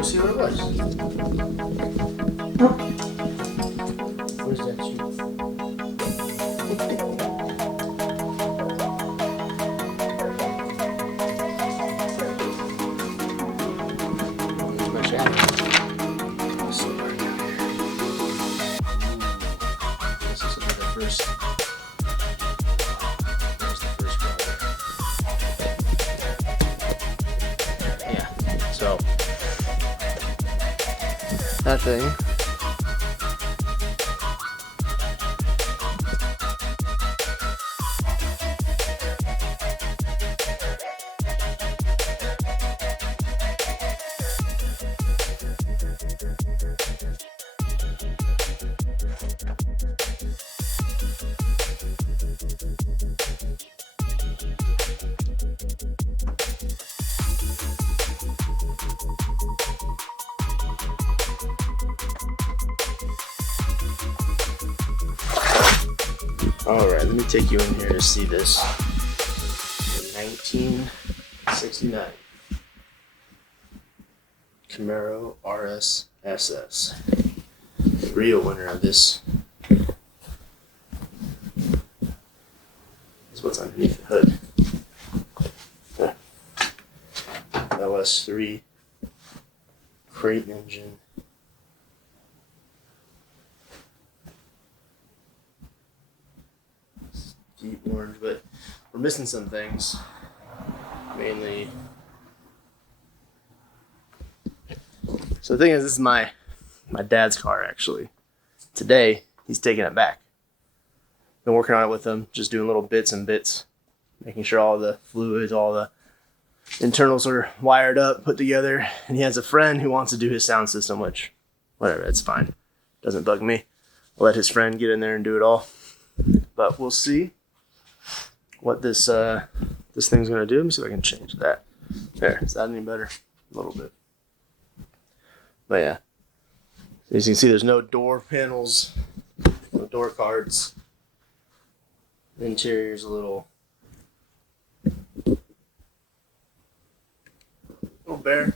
go see what it was. Where's that shoe? Where's my jacket? Somewhere down here. This is the first. There's the first project. Yeah. So that thing. Alright, let me take you in here to see this. In 1969 Camaro RS SS. Real winner of this is what's underneath the hood. LS3 crate engine. Deep orange, but we're missing some things. Mainly. So the thing is, this is my dad's car actually. Today, he's taking it back. Been working on it with him, just doing little bits and bits, making sure all the fluids, all the internals are wired up, put together. And he has a friend who wants to do his sound system, which, whatever, it's fine. Doesn't bug me. I'll let his friend get in there and do it all. But we'll see what this thing's gonna do. Let me see if I can change that. There, is that any better? A little bit. But yeah, as you can see, there's no door panels, no door cards. The interior's a little bare.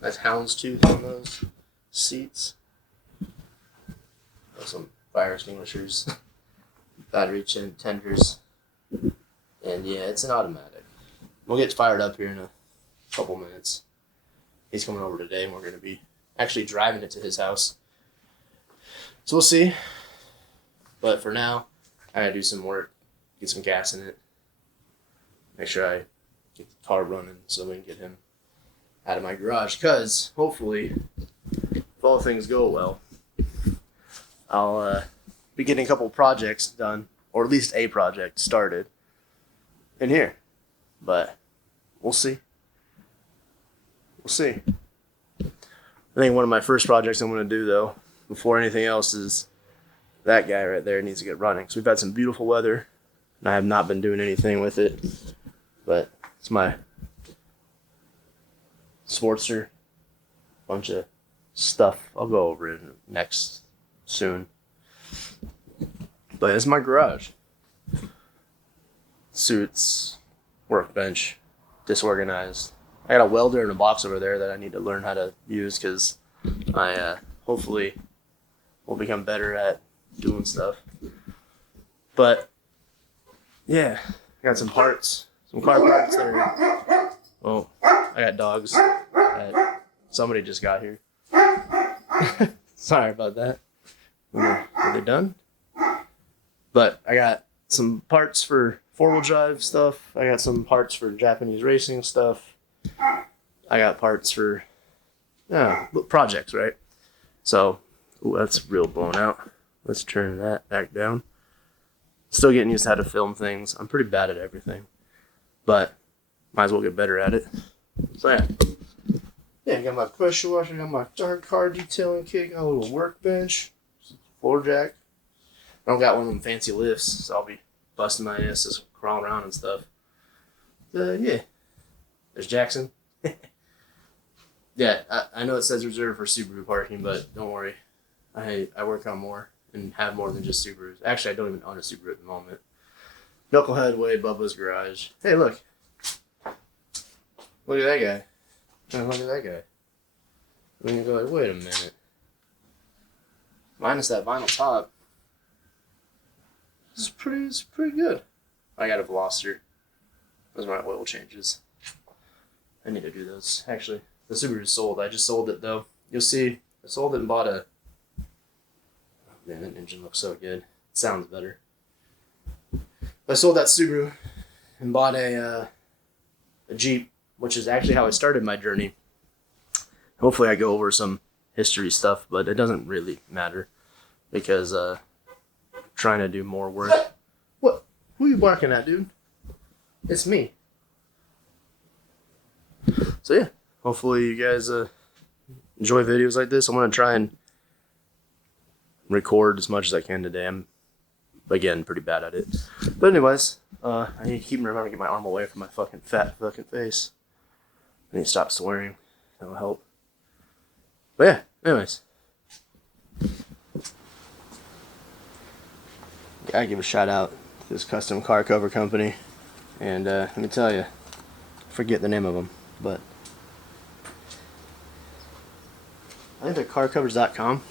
Nice houndstooth on those seats. Some fire extinguishers, battery tenders. And yeah, it's an automatic. We'll get fired up here in a couple minutes. He's coming over today and we're going to be actually driving it to his house. So we'll see. But for now, I got to do some work, get some gas in it. Make sure I get the car running so we can get him out of my garage. Because hopefully, if all things go well, I'll be getting a couple projects done, or at least a project started in here. But we'll see. We'll see. I think one of my first projects I'm going to do, though, before anything else, is that guy right there needs to get running. So we've had some beautiful weather, and I have not been doing anything with it. But it's my Sportster. Bunch of stuff. I'll go over it next soon. But it's my garage. Suits, workbench, disorganized. I got a welder and a box over there that I need to learn how to use because I hopefully will become better at doing stuff. But yeah, I got some parts, some car parts that are, well, I got dogs that somebody just got here. Sorry about that. Are they done? But I got some parts for four-wheel drive stuff. I got some parts for Japanese racing stuff. I got parts for projects, right? So, ooh, that's real blown out. Let's turn that back down. Still getting used to how to film things. I'm pretty bad at everything, but might as well get better at it. So yeah, I got my pressure washer, got my dark car detailing kit, got a little workbench, floor jack. I don't got one of them fancy lifts, so I'll be busting my ass just crawling around and stuff. Yeah. There's Jackson. Yeah, I know it says reserved for Subaru parking, but don't worry. I work on more and have more than just Subarus. Actually, I don't even own a Subaru at the moment. Knucklehead Way, Bubba's Garage. Hey, look. Look at that guy. Look at that guy. And you go like, wait a minute. Minus that vinyl top, it's pretty good. I got a Veloster. Those are my oil changes. I need to do those. Actually, the Subaru is sold. I just sold it though. You'll see, I sold it and bought a. Man, that engine looks so good. It sounds better. I sold that Subaru and bought a Jeep, which is actually how I started my journey. Hopefully, I go over some history stuff, but it doesn't really matter because trying to do more work. What? Who are you barking at, dude? It's me. So yeah, hopefully you guys enjoy videos like this. I'm gonna try and record as much as I can today. I'm again pretty bad at it, but anyways, I need to keep remembering to get my arm away from my fucking fat fucking face. I need to stop swearing. That'll help. But yeah, anyways. Gotta give a shout out to this custom car cover company. And let me tell you, I forget the name of them, but I think they're carcovers.com.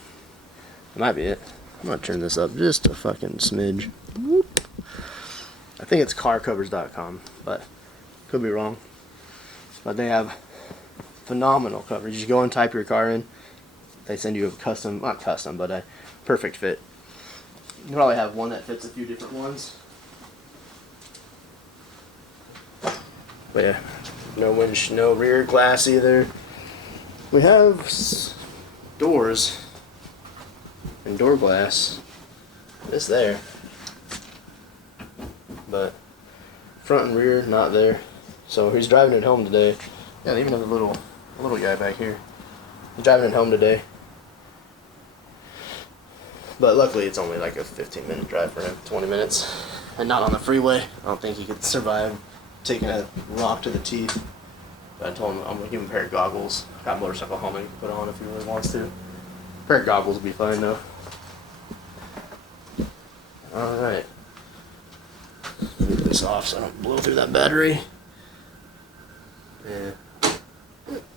That might be it. I'm gonna turn this up just a fucking smidge. Whoop. I think it's carcovers.com, but could be wrong. But they have phenomenal coverage. You just go and type your car in. They send you a custom, not custom, but a perfect fit. You probably have one that fits a few different ones. But yeah, no rear glass either. We have doors and door glass. It's there, but front and rear not there. So he's driving it home today. Yeah, they even have a little guy back here. He's driving it home today. But luckily it's only like a 15-minute drive for him, 20 minutes. And not on the freeway. I don't think he could survive taking a rock to the teeth. But I told him I'm going to give him a pair of goggles. Got a motorcycle helmet he can put on if he really wants to. A pair of goggles will be fine though. Alright. Move this off so I don't blow through that battery. Yeah.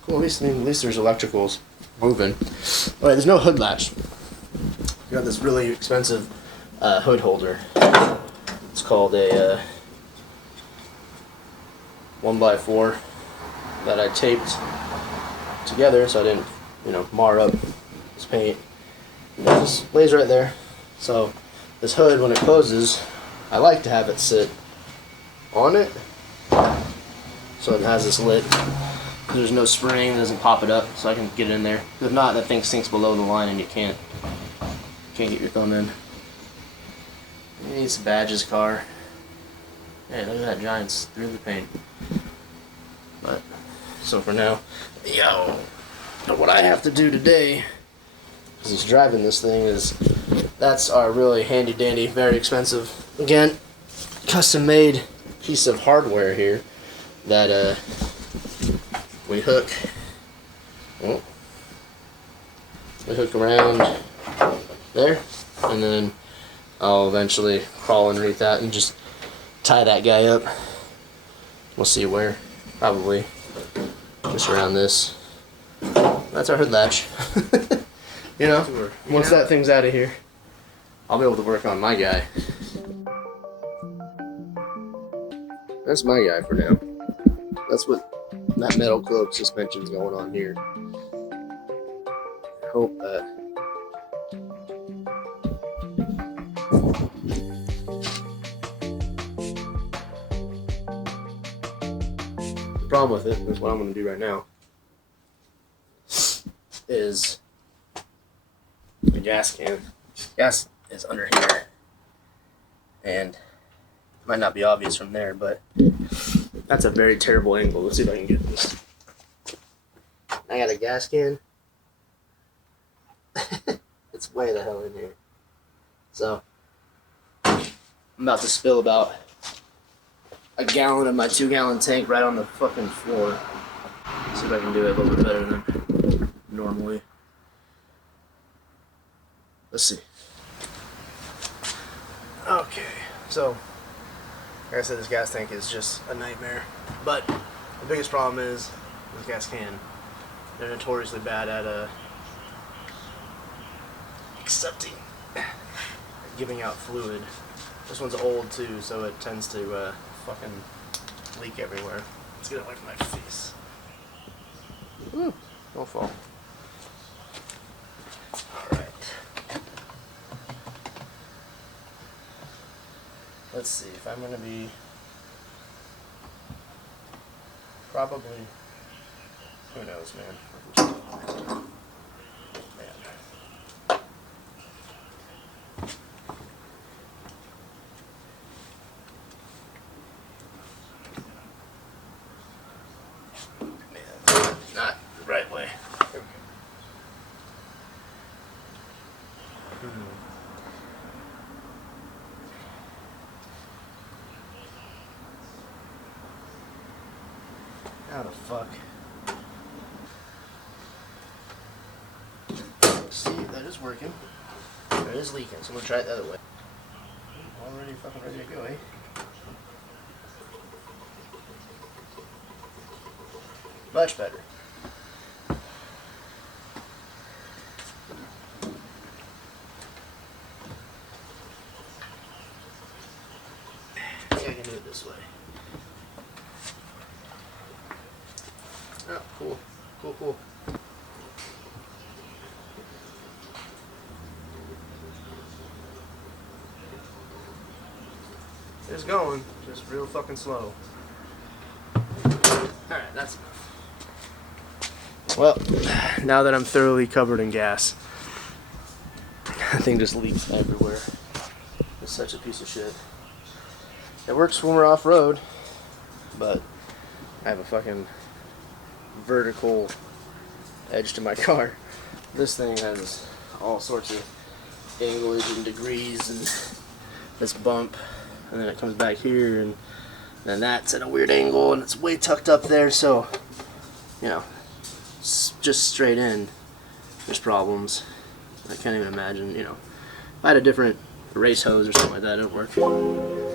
Cool, at least there's electricals moving. Alright, there's no hood latch. I got this really expensive hood holder. It's called a 1x4 that I taped together so I didn't, mar up this paint. And it just lays right there. So this hood, when it closes, I like to have it sit on it so it has this lid. There's no spring, it doesn't pop it up, so I can get it in there. If not, that thing sinks below the line and you can't get your thumb in. It's Badge's car. Hey, look at that Giants through the paint. But so for now, what I have to do today, because he's driving this thing, is that's our really handy dandy, very expensive, again, custom made piece of hardware here that we hook. Oh, we hook around there, and then I'll eventually crawl underneath that and just tie that guy up. We'll see where. Probably just around this. That's our hood latch. Once that thing's out of here, I'll be able to work on my guy. That's my guy for now. That's what that metal cloak suspension's going on here. I hope the problem with it is what I'm going to do right now is the gas can. Gas is under here, and it might not be obvious from there, but that's a very terrible angle. Let's see if I can get this. I got a gas can. It's way the hell in here. So I'm about to spill about a gallon of my 2-gallon tank right on the fucking floor. See if I can do it a little bit better than normally. Let's see. Okay, so like I said, this gas tank is just a nightmare. But the biggest problem is this gas can. They're notoriously bad at accepting, giving out fluid. This one's old too, so it tends to fucking leak everywhere. Let's get it away from my face. Ooh, don't fall. Alright. Let's see if I'm gonna be probably, who knows, man. Not the right way. Here we go. How the fuck? See, that is working. It is leaking, so I'm gonna try it the other way. Already fucking ready to go, eh? Much better. I think I can do it this way. Oh, cool. Cool, cool. It's going, just real fucking slow. Alright, that's enough. Well, now that I'm thoroughly covered in gas, that thing just leaks everywhere. It's such a piece of shit. It works when we're off-road, but I have a fucking vertical edge to my car. This thing has all sorts of angles and degrees and this bump, and then it comes back here, and then that's at a weird angle, and it's way tucked up there, so, you know, just straight in, there's problems. I can't even imagine, you know, if I had a different race hose or something like that, it would work.